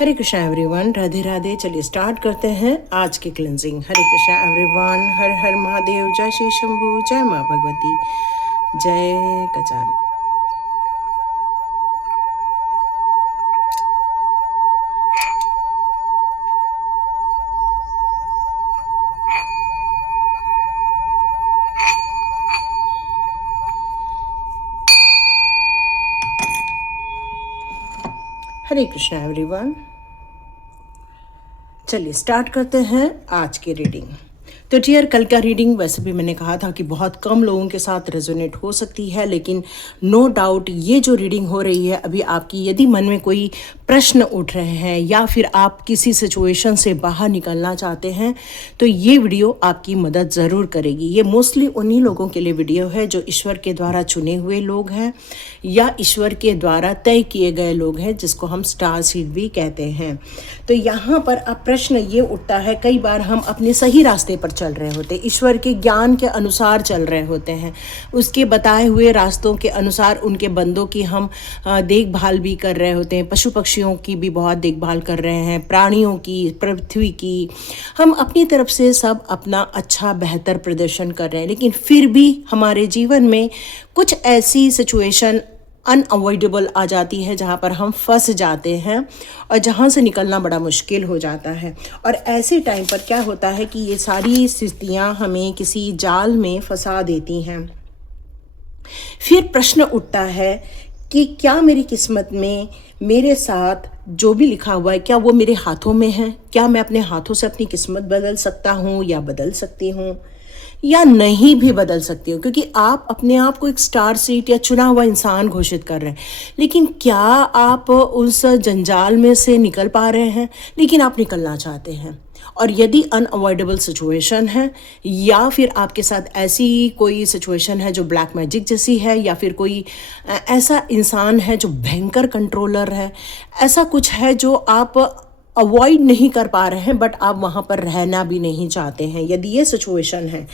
हरे Krishna everyone, Radhe Radhe. चलिए start करते हैं आज की क्लिनजिंग। हरे कृष्णा एवरीवन, हर हर महादेव, जय श्री शंभू, जय माँ भगवती, जय गजानन। हरे कृष्णा एवरीवन, चलिए स्टार्ट करते हैं आज की रीडिंग। तो डियर, कल का रीडिंग वैसे भी मैंने कहा था कि बहुत कम लोगों के साथ रेजोनेट हो सकती है, लेकिन नो डाउट ये जो रीडिंग हो रही है अभी आपकी, यदि मन में कोई प्रश्न उठ रहे हैं या फिर आप किसी सिचुएशन से बाहर निकलना चाहते हैं तो ये वीडियो आपकी मदद ज़रूर करेगी। ये मोस्टली उन्हीं लोगों के लिए वीडियो है जो ईश्वर के द्वारा चुने हुए लोग हैं या ईश्वर के द्वारा तय किए गए लोग हैं, जिसको हम स्टार सीड भी कहते हैं। तो यहाँ पर अब प्रश्न ये उठता है, कई बार हम अपने सही रास्ते पर चल रहे होते हैं, ईश्वर के ज्ञान के अनुसार चल रहे होते हैं, उसके बताए हुए रास्तों के अनुसार उनके बंदों की हम देखभाल भी कर रहे होते हैं, पशु पक्षियों की भी बहुत देखभाल कर रहे हैं, प्राणियों की, पृथ्वी की, हम अपनी तरफ से सब अपना अच्छा बेहतर प्रदर्शन कर रहे हैं, लेकिन फिर भी हमारे जीवन में कुछ ऐसी सिचुएशन अनअवॉइडेबल आ जाती है जहाँ पर हम फंस जाते हैं और जहाँ से निकलना बड़ा मुश्किल हो जाता है। और ऐसे टाइम पर क्या होता है कि ये सारी स्थितियाँ हमें किसी जाल में फंसा देती हैं। फिर प्रश्न उठता है कि क्या मेरी किस्मत में मेरे साथ जो भी लिखा हुआ है क्या वो मेरे हाथों में है? क्या मैं अपने हाथों से अपनी किस्मत बदल सकता हूँ या बदल सकती हूँ या नहीं भी बदल सकती हूँ? क्योंकि आप अपने आप को एक स्टार सीड या चुना हुआ इंसान घोषित कर रहे हैं, लेकिन क्या आप उस जंजाल में से निकल पा रहे हैं? लेकिन आप निकलना चाहते हैं, और यदि अनअवॉइडेबल सिचुएशन है या फिर आपके साथ ऐसी कोई सिचुएशन है जो ब्लैक मैजिक जैसी है, या फिर कोई ऐसा इंसान है जो भयंकर कंट्रोलर है, ऐसा कुछ है जो आप अवॉइड नहीं कर पा रहे हैं बट आप वहाँ पर रहना भी नहीं चाहते हैं, यदि ये सिचुएशन है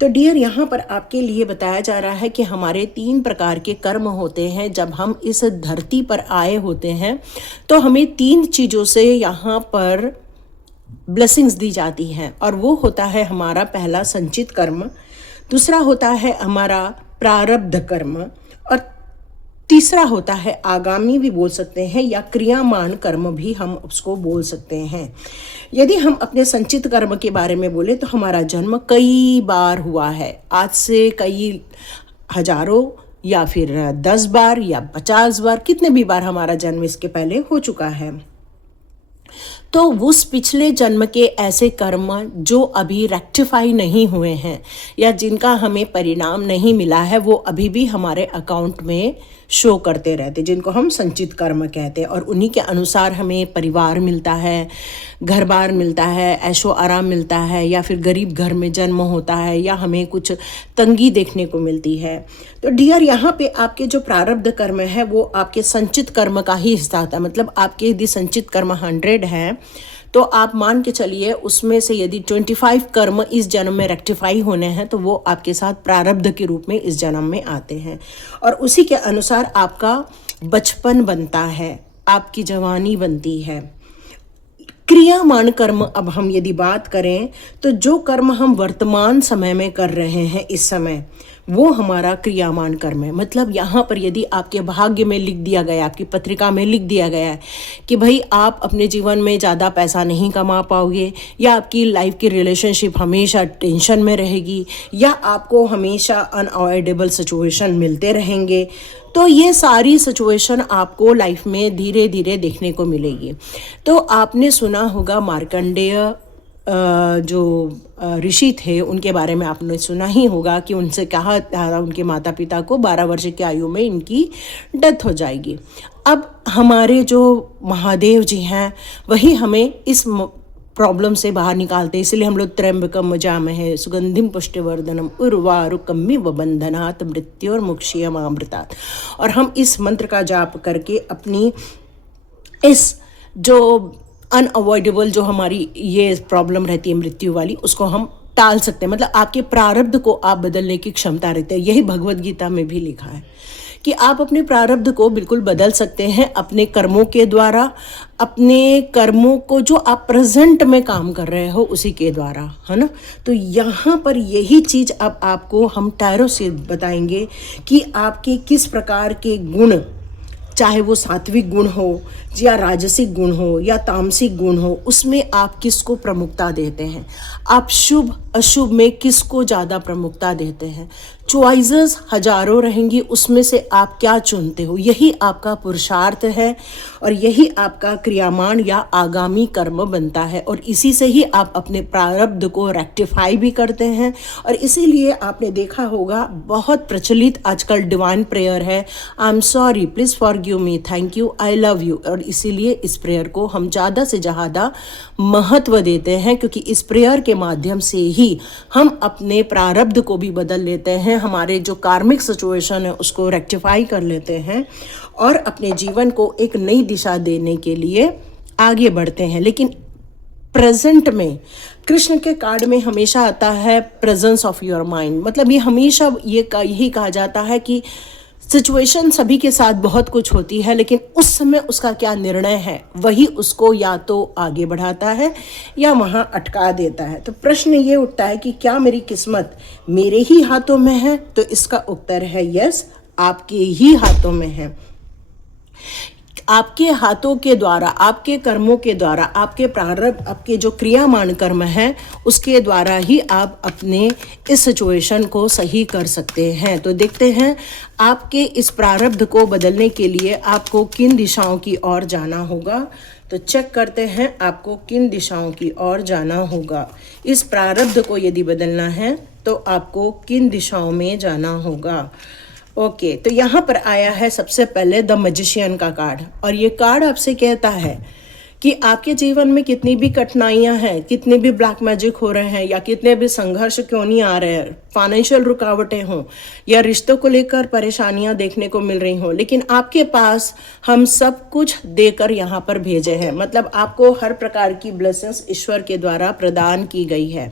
तो डियर, यहाँ पर आपके लिए बताया जा रहा है कि हमारे 3 प्रकार के कर्म होते हैं। जब हम इस धरती पर आए होते हैं तो हमें 3 चीज़ों से यहाँ पर ब्लेसिंग्स दी जाती हैं, और वो होता है हमारा पहला संचित कर्म, दूसरा होता है हमारा प्रारब्ध कर्म, और तीसरा होता है आगामी भी बोल सकते हैं या क्रियामान कर्म भी हम उसको बोल सकते हैं। यदि हम अपने संचित कर्म के बारे में बोले तो हमारा जन्म कई बार हुआ है, आज से कई हजारों या फिर 10 बार या 50 बार, कितने भी बार हमारा जन्म इसके पहले हो चुका है। तो उस पिछले जन्म के ऐसे कर्म जो अभी रेक्टिफाई नहीं हुए हैं या जिनका हमें परिणाम नहीं मिला है, वो अभी भी हमारे अकाउंट में शो करते रहते, जिनको हम संचित कर्म कहते हैं, और उन्हीं के अनुसार हमें परिवार मिलता है, घर बार मिलता है, ऐशो आराम मिलता है, या फिर गरीब घर में जन्म होता है, या हमें कुछ तंगी देखने को मिलती है। तो डियर, यहाँ पे आपके जो प्रारब्ध कर्म है वो आपके संचित कर्म का ही हिस्सा होता है। मतलब आपके यदि संचित कर्म 100 है तो आप मान के चलिए उसमें से यदि 25 कर्म इस जन्म में रेक्टिफाई होने हैं तो वो आपके साथ प्रारब्ध के रूप में इस जन्म में आते हैं, और उसी के अनुसार आपका बचपन बनता है, आपकी जवानी बनती है। क्रियामान कर्म, अब हम यदि बात करें तो जो कर्म हम वर्तमान समय में कर रहे हैं इस समय, वो हमारा क्रियामान कर्म है। मतलब यहाँ पर यदि आपके भाग्य में लिख दिया गया, आपकी पत्रिका में लिख दिया गया है कि भाई आप अपने जीवन में ज़्यादा पैसा नहीं कमा पाओगे, या आपकी लाइफ की रिलेशनशिप हमेशा टेंशन में रहेगी, या आपको हमेशा अनअवॉइडेबल सिचुएशन मिलते रहेंगे, तो ये सारी सिचुएशन आपको लाइफ में धीरे धीरे देखने को मिलेगी। तो आपने सुना होगा मार्कंडेय जो ऋषि थे उनके बारे में आपने सुना ही होगा कि उनसे कहा था उनके माता पिता को 12 वर्ष की आयु में इनकी डेथ हो जाएगी। अब हमारे जो महादेव जी हैं वही हमें इस प्रॉब्लम से बाहर निकालते हैं, इसलिए हम लोग त्र्यंबकम यजामहे सुगंधिम पुष्टिवर्धनम उर्वारुकमिव बंधनात् मृत्योर्मुक्षीयमामृतात्, और हम इस मंत्र का जाप करके अपनी इस जो अनअवॉइडेबल जो हमारी ये प्रॉब्लम रहती है मृत्यु वाली, उसको हम टाल सकते हैं। मतलब आपके प्रारब्ध को आप बदलने की क्षमता रहती है। यही भगवद गीता में भी लिखा है कि आप अपने प्रारब्ध को बिल्कुल बदल सकते हैं अपने कर्मों के द्वारा, अपने कर्मों को जो आप प्रेजेंट में काम कर रहे हो उसी के द्वारा, है ना। तो यहाँ पर यही चीज़ अब आपको हम टैरो से बताएंगे कि आपके किस प्रकार के गुण, चाहे वो सात्विक गुण हो या राजसिक गुण हो या तामसिक गुण हो, उसमें आप किसको प्रमुखता देते हैं, आप शुभ अशुभ में किसको ज़्यादा प्रमुखता देते हैं। चॉइसेस हजारों रहेंगी, उसमें से आप क्या चुनते हो, यही आपका पुरुषार्थ है और यही आपका क्रियामान या आगामी कर्म बनता है। और इसी से ही आप अपने प्रारब्ध को रेक्टिफाई भी करते हैं। और इसीलिए आपने देखा होगा बहुत प्रचलित आजकल डिवाइन प्रेयर है, I am sorry, please forgive me, thank you, I love you. और इसीलिए इस प्रेयर को हम ज़्यादा से ज़्यादा महत्व देते हैं, क्योंकि इस प्रेयर के माध्यम से ही हम अपने प्रारब्ध को भी बदल लेते हैं, हमारे जो कार्मिक सिचुएशन है उसको रेक्टिफाई कर लेते हैं और अपने जीवन को एक नई दिशा देने के लिए आगे बढ़ते हैं। लेकिन प्रेजेंट में कृष्ण के कार्ड में हमेशा आता है प्रेजेंस ऑफ योर माइंड, मतलब ये हमेशा यही कहा जाता है कि सिचुएशन सभी के साथ बहुत कुछ होती है, लेकिन उस समय उसका क्या निर्णय है वही उसको या तो आगे बढ़ाता है या वहाँ अटका देता है। तो प्रश्न ये उठता है कि क्या मेरी किस्मत मेरे ही हाथों में है? तो इसका उत्तर है यस, आपके ही हाथों में है। आपके हाथों के द्वारा, आपके कर्मों के द्वारा, आपके प्रारब्ध, आपके जो क्रियामान कर्म है उसके द्वारा ही आप अपने इस सिचुएशन को सही कर सकते हैं। तो देखते हैं आपके इस प्रारब्ध को बदलने के लिए आपको किन दिशाओं की ओर जाना होगा। तो चेक करते हैं आपको किन दिशाओं की ओर जाना होगा। इस प्रारब्ध को यदि बदलना है तो आपको किन दिशाओं में जाना होगा। ओके, तो यहाँ पर आया है सबसे पहले द मैजिशियन का कार्ड, और ये कार्ड आपसे कहता है कि आपके जीवन में कितनी भी कठिनाइयाँ हैं, कितने भी ब्लैक मैजिक हो रहे हैं या कितने भी संघर्ष क्यों नहीं आ रहे हैं, फाइनेंशियल रुकावटें हों या रिश्तों को लेकर परेशानियां देखने को मिल रही हों, लेकिन आपके पास हम सब कुछ देकर यहाँ पर भेजे हैं। मतलब आपको हर प्रकार की ब्लेसिंग्स ईश्वर के द्वारा प्रदान की गई है।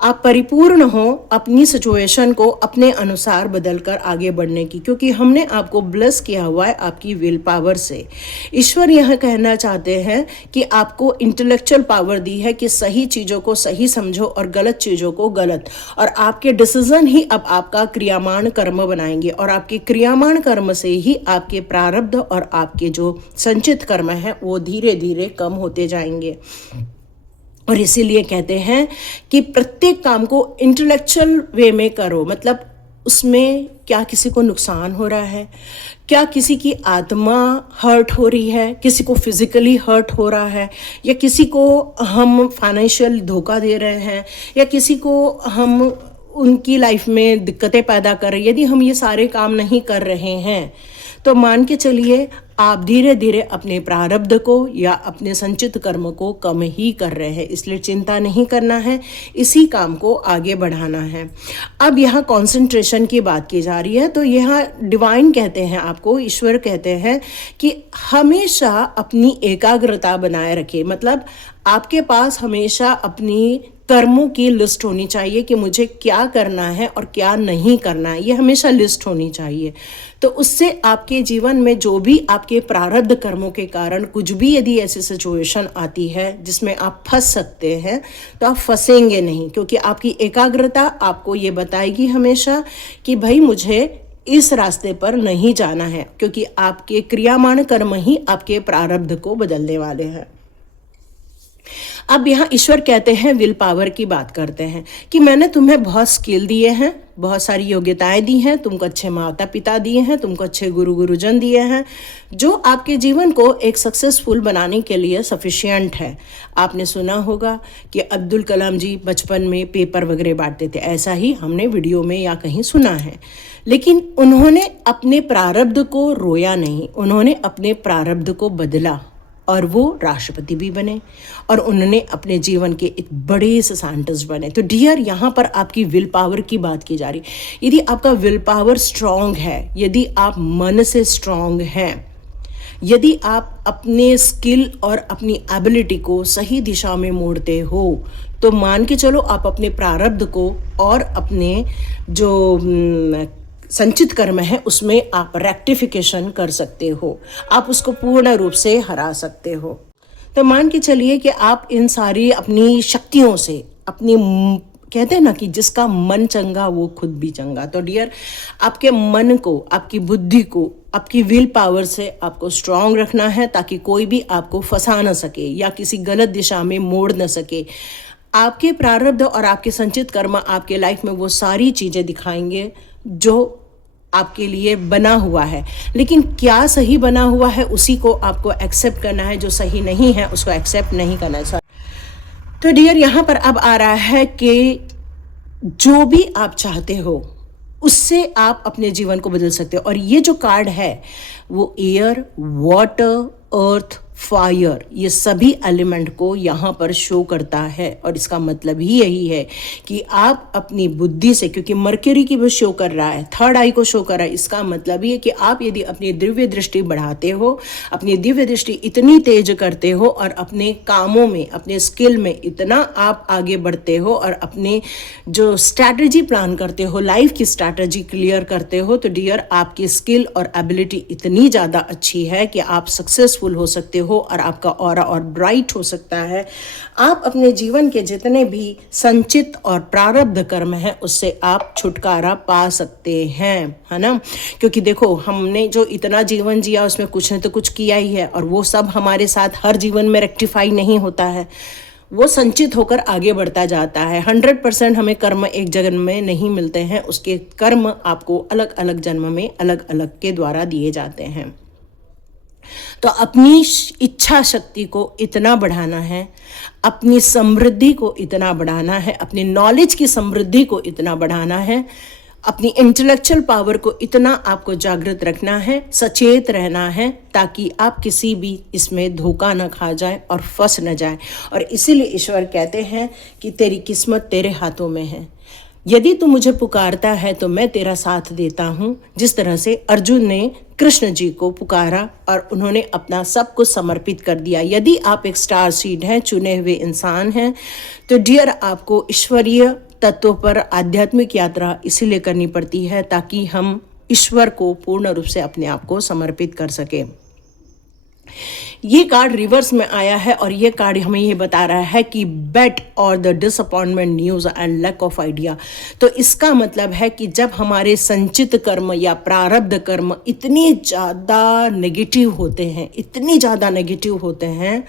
आप परिपूर्ण हो अपनी सिचुएशन को अपने अनुसार बदलकर आगे बढ़ने की, क्योंकि हमने आपको ब्लेस किया हुआ है आपकी विल पावर से। ईश्वर यह कहना चाहते हैं कि आपको इंटेलेक्चुअल पावर दी है कि सही चीज़ों को सही समझो और गलत चीज़ों को गलत, और आपके डिसीजन ही अब आपका क्रियामान कर्म बनाएंगे और आपके क्रियामान कर्म से ही आपके प्रारब्ध और आपके जो संचित कर्म है वो धीरे धीरे कम होते जाएंगे। और इसीलिए कहते हैं कि प्रत्येक काम को इंटेलेक्चुअल वे में करो, मतलब उसमें क्या किसी को नुकसान हो रहा है, क्या किसी की आत्मा हर्ट हो रही है, किसी को फिजिकली हर्ट हो रहा है, या किसी को हम फाइनेंशियल धोखा दे रहे हैं, या किसी को हम उनकी लाइफ में दिक्कतें पैदा कर रहे हैं। यदि हम ये सारे काम नहीं कर रहे हैं तो मान के चलिए आप धीरे धीरे अपने प्रारब्ध को या अपने संचित कर्म को कम ही कर रहे हैं। इसलिए चिंता नहीं करना है, इसी काम को आगे बढ़ाना है। अब यहाँ कंसंट्रेशन की बात की जा रही है, तो यहाँ डिवाइन कहते हैं, आपको ईश्वर कहते हैं कि हमेशा अपनी एकाग्रता बनाए रखें। मतलब आपके पास हमेशा अपनी कर्मों की लिस्ट होनी चाहिए कि मुझे क्या करना है और क्या नहीं करना है, ये हमेशा लिस्ट होनी चाहिए। तो उससे आपके जीवन में जो भी आपके प्रारब्ध कर्मों के कारण कुछ भी यदि ऐसी सिचुएशन आती है जिसमें आप फंस सकते हैं तो आप फंसेंगे नहीं, क्योंकि आपकी एकाग्रता आपको ये बताएगी हमेशा कि भाई मुझे इस रास्ते पर नहीं जाना है, क्योंकि आपके क्रियामान कर्म ही आपके प्रारब्ध को बदलने वाले हैं। अब यहाँ ईश्वर कहते हैं, विल पावर की बात करते हैं कि मैंने तुम्हें बहुत स्किल दिए हैं, बहुत सारी योग्यताएं दी हैं, तुमको अच्छे माता पिता दिए हैं, तुमको अच्छे गुरुजन दिए हैं, जो आपके जीवन को एक सक्सेसफुल बनाने के लिए सफिशिएंट है। आपने सुना होगा कि अब्दुल कलाम जी बचपन में पेपर वगैरह बांटते थे, ऐसा ही हमने वीडियो में या कहीं सुना है। लेकिन उन्होंने अपने प्रारब्ध को रोया नहीं, उन्होंने अपने प्रारब्ध को बदला और वो राष्ट्रपति भी बने और उन्होंने अपने जीवन के एक बड़े से साइंटिस्ट बने। तो डियर, यहाँ पर आपकी विल पावर की बात की जा रही। यदि आपका विल पावर स्ट्रांग है, यदि आप मन से स्ट्रांग हैं, यदि आप अपने स्किल और अपनी एबिलिटी को सही दिशा में मोड़ते हो, तो मान के चलो आप अपने प्रारब्ध को और अपने जो संचित कर्म है उसमें आप रेक्टिफिकेशन कर सकते हो, आप उसको पूर्ण रूप से हरा सकते हो। तो मान के चलिए कि आप इन सारी अपनी शक्तियों से अपनी कहते हैं ना कि जिसका मन चंगा वो खुद भी चंगा। तो डियर, आपके मन को, आपकी बुद्धि को, आपकी विल पावर से आपको स्ट्रांग रखना है ताकि कोई भी आपको फंसा ना सके या किसी गलत दिशा में मोड़ ना सके। आपके प्रारब्ध और आपके संचित कर्म आपके लाइफ में वो सारी चीज़ें दिखाएंगे जो आपके लिए बना हुआ है, लेकिन क्या सही बना हुआ है उसी को आपको एक्सेप्ट करना है, जो सही नहीं है उसको एक्सेप्ट नहीं करना है। तो डियर, यहाँ पर अब आ रहा है कि जो भी आप चाहते हो उससे आप अपने जीवन को बदल सकते हो। और ये जो कार्ड है वो एयर, वाटर, अर्थ, फायर, ये सभी एलिमेंट को यहाँ पर शो करता है। और इसका मतलब ही यही है कि आप अपनी बुद्धि से, क्योंकि मरकरी की भी शो कर रहा है, थर्ड आई को शो कर रहा है, इसका मतलब ये कि आप यदि अपनी दिव्य दृष्टि बढ़ाते हो, अपनी दिव्य दृष्टि इतनी तेज करते हो और अपने कामों में, अपने स्किल में इतना आप आगे बढ़ते हो और अपने जो स्ट्रैटेजी प्लान करते हो, लाइफ की स्ट्रैटेजी क्लियर करते हो, तो डियर आपकी स्किल और एबिलिटी इतनी ज़्यादा अच्छी है कि आप सक्सेसफुल हो सकते हो और आपका ऑरा और ब्राइट हो सकता है। आप अपने जीवन के जितने भी संचित और प्रारब्ध कर्म हैं उससे आप छुटकारा पा सकते हैं, है ना। क्योंकि देखो, हमने जो इतना जीवन जिया उसमें कुछ न तो कुछ किया ही है, और वो सब हमारे साथ हर जीवन में रेक्टिफाई नहीं होता है, वो संचित होकर आगे बढ़ता जाता है। 100% हमें कर्म एक जन्म में नहीं मिलते हैं, उसके कर्म आपको अलग अलग जन्म में अलग अलग के द्वारा दिए जाते हैं। तो अपनी इच्छा शक्ति को इतना बढ़ाना है, अपनी समृद्धि को इतना बढ़ाना है, अपनी नॉलेज की समृद्धि को इतना बढ़ाना है, अपनी इंटेलेक्चुअल पावर को इतना आपको जागृत रखना है, सचेत रहना है, ताकि आप किसी भी इसमें धोखा न खा जाए और फंस न जाए। और इसीलिए ईश्वर कहते हैं कि तेरी किस्मत तेरे हाथों में है, यदि तू मुझे पुकारता है तो मैं तेरा साथ देता हूँ। जिस तरह से अर्जुन ने कृष्ण जी को पुकारा और उन्होंने अपना सब कुछ समर्पित कर दिया। यदि आप एक स्टार सीड हैं, चुने हुए इंसान हैं, तो डियर आपको ईश्वरीय तत्वों पर आध्यात्मिक यात्रा इसीलिए करनी पड़ती है ताकि हम ईश्वर को पूर्ण रूप से अपने आप को समर्पित कर सकें। ये कार्ड रिवर्स में आया है और ये कार्ड हमें ये बता रहा है कि बेट और the disappointment news and lack of idea. तो इसका मतलब है कि जब हमारे संचित कर्म या प्रारब्ध कर्म इतने ज़्यादा नेगेटिव होते हैं, इतनी ज़्यादा नेगेटिव होते हैं,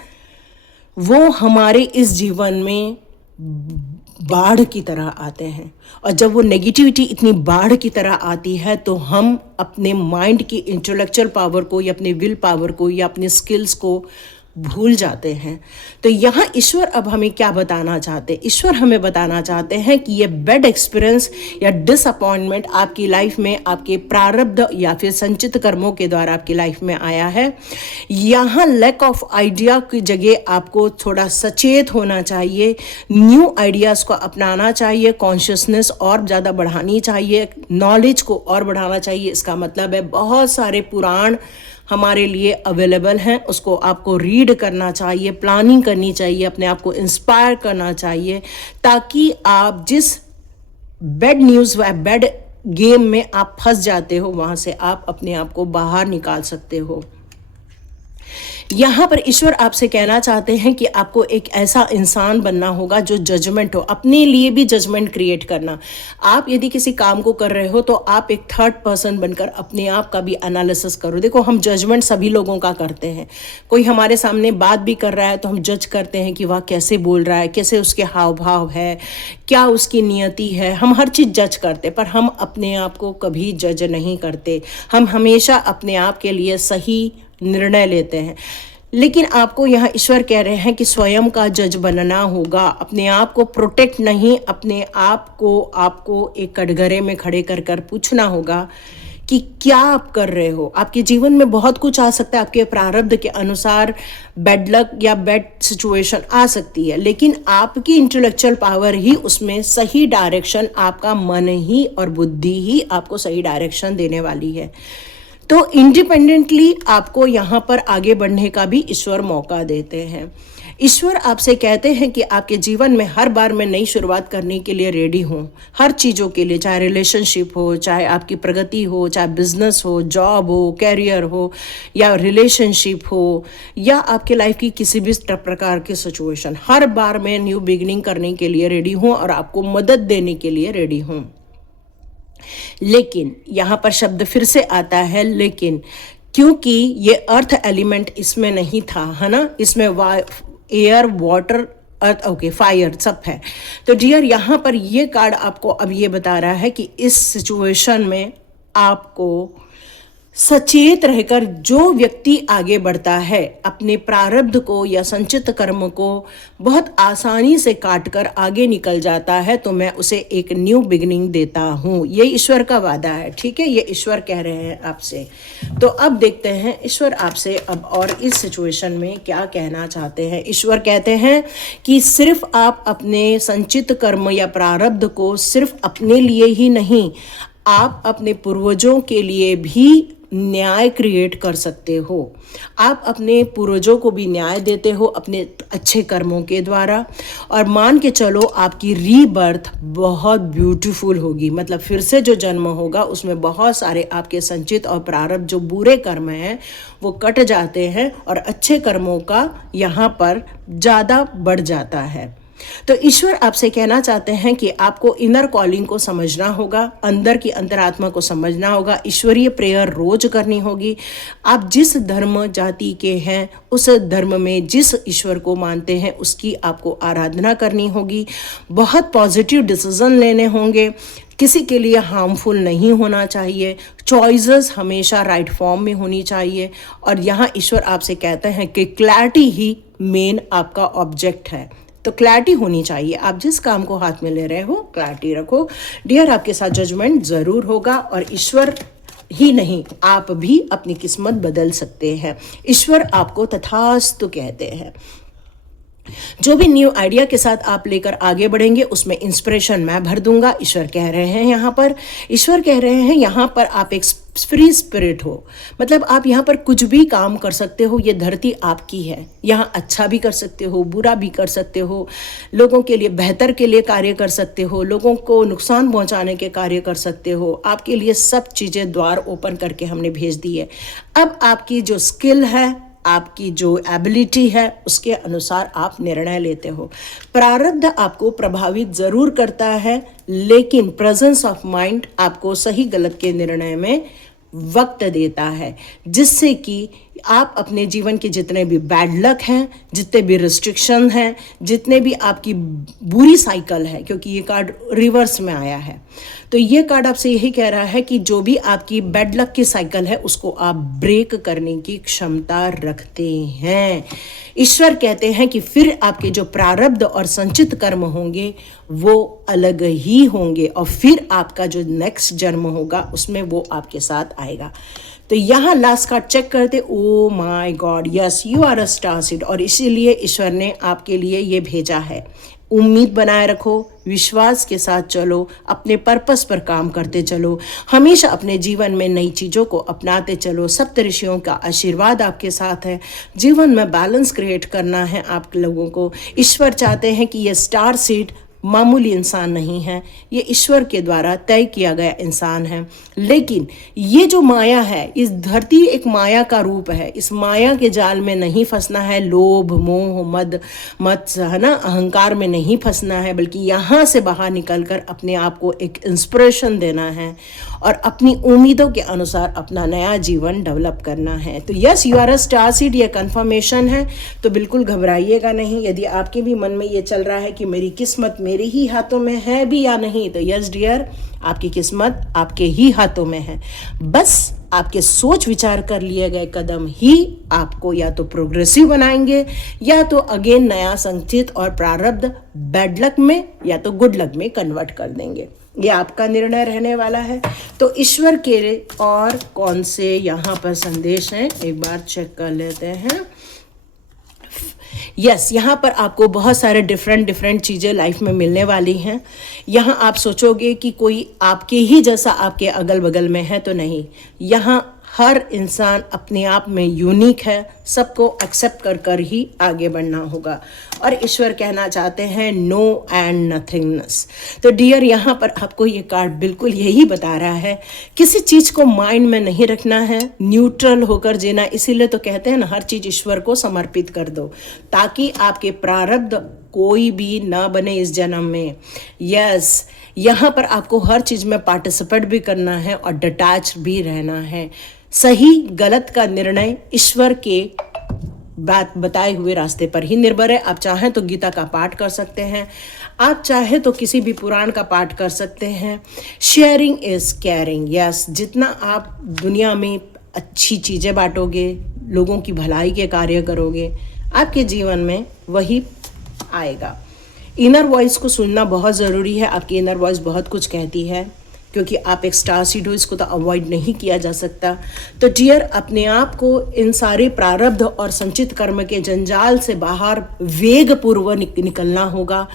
वो हमारे इस जीवन में बाढ़ की तरह आते हैं। और जब वो नेगेटिविटी इतनी बाढ़ की तरह आती है तो हम अपने माइंड की इंटेलेक्चुअल पावर को या अपने विल पावर को या अपने स्किल्स को भूल जाते हैं। तो यहाँ ईश्वर अब हमें क्या बताना चाहते हैं? ईश्वर हमें बताना चाहते हैं कि ये बैड एक्सपीरियंस या डिसअपॉइंटमेंट आपकी लाइफ में आपके प्रारब्ध या फिर संचित कर्मों के द्वारा आपकी लाइफ में आया है। यहाँ लैक ऑफ आइडिया की जगह आपको थोड़ा सचेत होना चाहिए, न्यू आइडियाज़ को अपनाना चाहिए, कॉन्शियसनेस और ज़्यादा बढ़ानी चाहिए, नॉलेज को और बढ़ाना चाहिए। इसका मतलब है बहुत सारे पुराण हमारे लिए अवेलेबल हैं, उसको आपको रीड करना चाहिए, प्लानिंग करनी चाहिए, अपने आप को इंस्पायर करना चाहिए, ताकि आप जिस बैड न्यूज़ व बैड गेम में आप फंस जाते हो वहाँ से आप अपने आप को बाहर निकाल सकते हो। यहाँ पर ईश्वर आपसे कहना चाहते हैं कि आपको एक ऐसा इंसान बनना होगा जो जजमेंट हो, अपने लिए भी जजमेंट क्रिएट करना। आप यदि किसी काम को कर रहे हो तो आप एक थर्ड पर्सन बनकर अपने आप का भी एनालिसिस करो। देखो, हम जजमेंट सभी लोगों का करते हैं। कोई हमारे सामने बात भी कर रहा है तो हम जज करते हैं कि वह कैसे बोल रहा है, कैसे उसके हाव भाव है, क्या उसकी नियति है। हम हर चीज़ जज करते, पर हम अपने आप को कभी जज नहीं करते। हम हमेशा अपने आप के लिए सही निर्णय लेते हैं। लेकिन आपको यहाँ ईश्वर कह रहे हैं कि स्वयं का जज बनना होगा, अपने आप को प्रोटेक्ट नहीं, अपने आप को आपको एक कटघरे में खड़े कर कर पूछना होगा कि क्या आप कर रहे हो। आपके जीवन में बहुत कुछ आ सकता है, आपके प्रारब्ध के अनुसार बैड लक या बैड सिचुएशन आ सकती है, लेकिन आपकी इंटेलेक्चुअल पावर ही उसमें सही डायरेक्शन, आपका मन ही और बुद्धि ही आपको सही डायरेक्शन देने वाली है। तो इंडिपेंडेंटली आपको यहाँ पर आगे बढ़ने का भी ईश्वर मौका देते हैं। ईश्वर आपसे कहते हैं कि आपके जीवन में हर बार मैं नई शुरुआत करने के लिए रेडी हूँ, हर चीज़ों के लिए, चाहे रिलेशनशिप हो, चाहे आपकी प्रगति हो, चाहे बिजनेस हो, जॉब हो, कैरियर हो, या रिलेशनशिप हो, या आपके लाइफ की किसी भी प्रकार की सिचुएशन, हर बार मैं न्यू बिगिनिंग करने के लिए रेडी हूँ और आपको मदद देने के लिए रेडी हूँ। लेकिन यहाँ पर शब्द फिर से आता है लेकिन, क्योंकि ये अर्थ एलिमेंट इसमें नहीं था, है ना, इसमें एयर, वाटर, अर्थ, ओके, फायर सब है। तो डियर यहाँ पर ये कार्ड आपको अब ये बता रहा है कि इस सिचुएशन में आपको सचेत रहकर जो व्यक्ति आगे बढ़ता है अपने प्रारब्ध को या संचित कर्म को बहुत आसानी से काट कर आगे निकल जाता है, तो मैं उसे एक न्यू बिगिनिंग देता हूँ। ये ईश्वर का वादा है, ठीक है, ये ईश्वर कह रहे हैं आपसे। तो अब देखते हैं ईश्वर आपसे अब और इस सिचुएशन में क्या कहना चाहते हैं। ईश्वर कहते हैं कि सिर्फ आप अपने संचित कर्म या प्रारब्ध को सिर्फ अपने लिए ही नहीं, आप अपने पूर्वजों के लिए भी न्याय क्रिएट कर सकते हो। आप अपने पूर्वजों को भी न्याय देते हो अपने अच्छे कर्मों के द्वारा, और मान के चलो आपकी रीबर्थ बहुत ब्यूटीफुल होगी। मतलब फिर से जो जन्म होगा उसमें बहुत सारे आपके संचित और प्रारब्ध जो बुरे कर्म हैं वो कट जाते हैं और अच्छे कर्मों का यहाँ पर ज़्यादा बढ़ जाता है। तो ईश्वर आपसे कहना चाहते हैं कि आपको इनर कॉलिंग को समझना होगा, अंदर की अंतरात्मा को समझना होगा, ईश्वरीय प्रेयर रोज करनी होगी। आप जिस धर्म जाति के हैं उस धर्म में जिस ईश्वर को मानते हैं उसकी आपको आराधना करनी होगी। बहुत पॉजिटिव डिसीजन लेने होंगे, किसी के लिए हार्मफुल नहीं होना चाहिए, चॉइसेस हमेशा राइट फॉर्म में होनी चाहिए। और यहाँ ईश्वर आपसे कहते हैं कि क्लैरिटी ही मेन आपका ऑब्जेक्ट है। तो क्लैरिटी होनी चाहिए, आप जिस काम को हाथ में ले रहे हो क्लैरिटी रखो। डियर आपके साथ जजमेंट ज़रूर होगा और ईश्वर ही नहीं आप भी अपनी किस्मत बदल सकते हैं। ईश्वर आपको तथास्तु कहते हैं। जो भी न्यू आइडिया के साथ आप लेकर आगे बढ़ेंगे उसमें इंस्पिरेशन मैं भर दूंगा, ईश्वर कह रहे हैं यहाँ पर। ईश्वर कह रहे हैं यहाँ पर आप एक फ्री स्पिरिट हो, मतलब आप यहाँ पर कुछ भी काम कर सकते हो। ये धरती आपकी है, यहाँ अच्छा भी कर सकते हो, बुरा भी कर सकते हो, लोगों के लिए बेहतर के लिए कार्य कर सकते हो, लोगों को नुकसान पहुँचाने के कार्य कर सकते हो। आपके लिए सब चीज़ें द्वार ओपन करके हमने भेज दी है। अब आपकी जो स्किल है, आपकी जो एबिलिटी है, उसके अनुसार आप निर्णय लेते हो। प्रारब्ध आपको प्रभावित ज़रूर करता है, लेकिन प्रेजेंस ऑफ माइंड आपको सही गलत के निर्णय में वक्त देता है, जिससे कि आप अपने जीवन के जितने भी बैड लक हैं, जितने भी रिस्ट्रिक्शन हैं, जितने भी आपकी बुरी साइकिल है, क्योंकि ये कार्ड रिवर्स में आया है, तो ये कार्ड आपसे यही कह रहा है कि जो भी आपकी बैड लक की साइकिल है उसको आप ब्रेक करने की क्षमता रखते हैं। ईश्वर कहते हैं कि फिर आपके जो प्रारब्ध और संचित कर्म होंगे वो अलग ही होंगे, और फिर आपका जो नेक्स्ट जन्म होगा उसमें वो आपके साथ आएगा। तो यहाँ लास्ट कार्ड चेक करते, oh my god, yes you are a star seed, और इसीलिए ईश्वर ने आपके लिए ये भेजा है। उम्मीद बनाए रखो, विश्वास के साथ चलो, अपने पर्पस पर काम करते चलो, हमेशा अपने जीवन में नई चीज़ों को अपनाते चलो। सप्तऋषियों का आशीर्वाद आपके साथ है। जीवन में बैलेंस क्रिएट करना है आप लोगों को। ईश्वर चाहते हैं कि ये स्टार सीड मामूली इंसान नहीं है, ये ईश्वर के द्वारा तय किया गया इंसान है। लेकिन ये जो माया है, इस धरती एक माया का रूप है, इस माया के जाल में नहीं फंसना है, लोभ मोह मद मत है ना, अहंकार में नहीं फंसना है, बल्कि यहाँ से बाहर निकलकर अपने आप को एक इंस्पिरेशन देना है और अपनी उम्मीदों के अनुसार अपना नया जीवन डेवलप करना है। तो yes you are a star seed, ये कंफर्मेशन है, तो बिल्कुल घबराइएगा नहीं। यदि आपके भी मन में ये चल रहा है कि मेरी किस्मत मेरे ही हाथों में है भी या नहीं, तो यस डियर, आपकी किस्मत आपके ही हाथों में है। बस आपके सोच विचार कर लिए गए कदम ही आपको या तो प्रोग्रेसिव बनाएंगे या तो अगेन नया संचित और प्रारब्ध बैड लक में या तो गुड लक में कन्वर्ट कर देंगे। ये आपका निर्णय रहने वाला है। तो ईश्वर के और कौन से यहाँ पर संदेश हैं, एक बार चेक कर लेते हैं। यस, यहाँ पर आपको बहुत सारे डिफरेंट चीज़ें लाइफ में मिलने वाली हैं। यहाँ आप सोचोगे कि कोई आपके ही जैसा आपके अगल बगल में है, तो नहीं, यहाँ हर इंसान अपने आप में यूनिक है, सबको एक्सेप्ट कर कर ही आगे बढ़ना होगा। और ईश्वर कहना चाहते हैं नो एंड नथिंगनेस। तो डियर, यहाँ पर आपको ये कार्ड बिल्कुल यही बता रहा है, किसी चीज़ को माइंड में नहीं रखना है, न्यूट्रल होकर जीना। इसीलिए तो कहते हैं ना, हर चीज़ ईश्वर को समर्पित कर दो, ताकि आपके प्रारब्ध कोई भी ना बने इस जन्म में। यस, यहाँ पर आपको हर चीज़ में पार्टिसिपेट भी करना है और डिटैच भी रहना है। सही गलत का निर्णय ईश्वर के बात बताए हुए रास्ते पर ही निर्भर है। आप चाहें तो गीता का पाठ कर सकते हैं, आप चाहे तो किसी भी पुराण का पाठ कर सकते हैं। Sharing is caring. यस, जितना आप दुनिया में अच्छी चीज़ें बांटोगे, लोगों की भलाई के कार्य करोगे, आपके जीवन में वही आएगा। इनर वॉइस को सुनना बहुत ज़रूरी है। आपकी इनर वॉइस बहुत कुछ कहती है, क्योंकि आप एक स्टार सीड हो, इसको तो अवॉइड नहीं किया जा सकता। तो डियर, अपने आप को इन सारे प्रारब्ध और संचित कर्म के जंजाल से बाहर वेग पूर्वक निकलना होगा।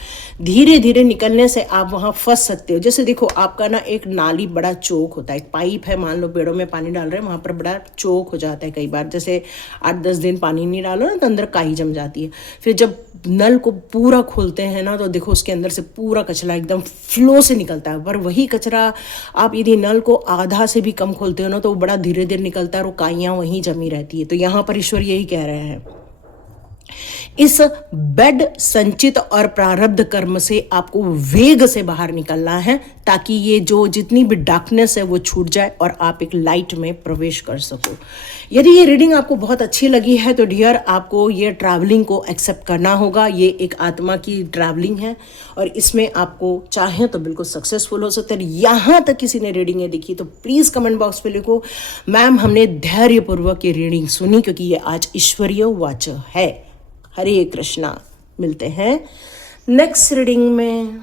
धीरे धीरे निकलने से आप वहाँ फंस सकते हो। जैसे देखो, आपका ना एक नाली बड़ा चौक होता है, एक पाइप है, मान लो पेड़ों में पानी डाल रहे हैं, वहाँ पर बड़ा चौक हो जाता है। कई बार जैसे 8-10 दिन पानी नहीं डालो ना, तो अंदर काई जम जाती है। फिर जब नल को पूरा खोलते हैं ना, तो देखो उसके अंदर से पूरा कचरा एकदम फ्लो से निकलता है। पर वही कचरा आप यदि नल को आधा से भी कम खोलते हो ना, तो वो बड़ा धीरे धीरे निकलता है और काइयाँ वहीं जमी रहती है। तो यहाँ पर ईश्वर यही कह रहे हैं, इस बेड संचित और प्रारब्ध कर्म से आपको वेग से बाहर निकलना है, ताकि ये जो जितनी भी डार्कनेस है वो छूट जाए और आप एक लाइट में प्रवेश कर सको। यदि ये रीडिंग आपको बहुत अच्छी लगी है तो डियर, आपको ये ट्रैवलिंग को एक्सेप्ट करना होगा। ये एक आत्मा की ट्रैवलिंग है और इसमें आपको चाहे तो बिल्कुल सक्सेसफुल हो सकते हैं। यहाँ तक किसी ने रीडिंग ये देखी तो प्लीज़ कमेंट बॉक्स पे लिखो, मैम हमने धैर्यपूर्वक ये रीडिंग सुनी, क्योंकि ये आज ईश्वरीय वाच है। हरे कृष्णा। मिलते हैं नेक्स्ट रीडिंग में।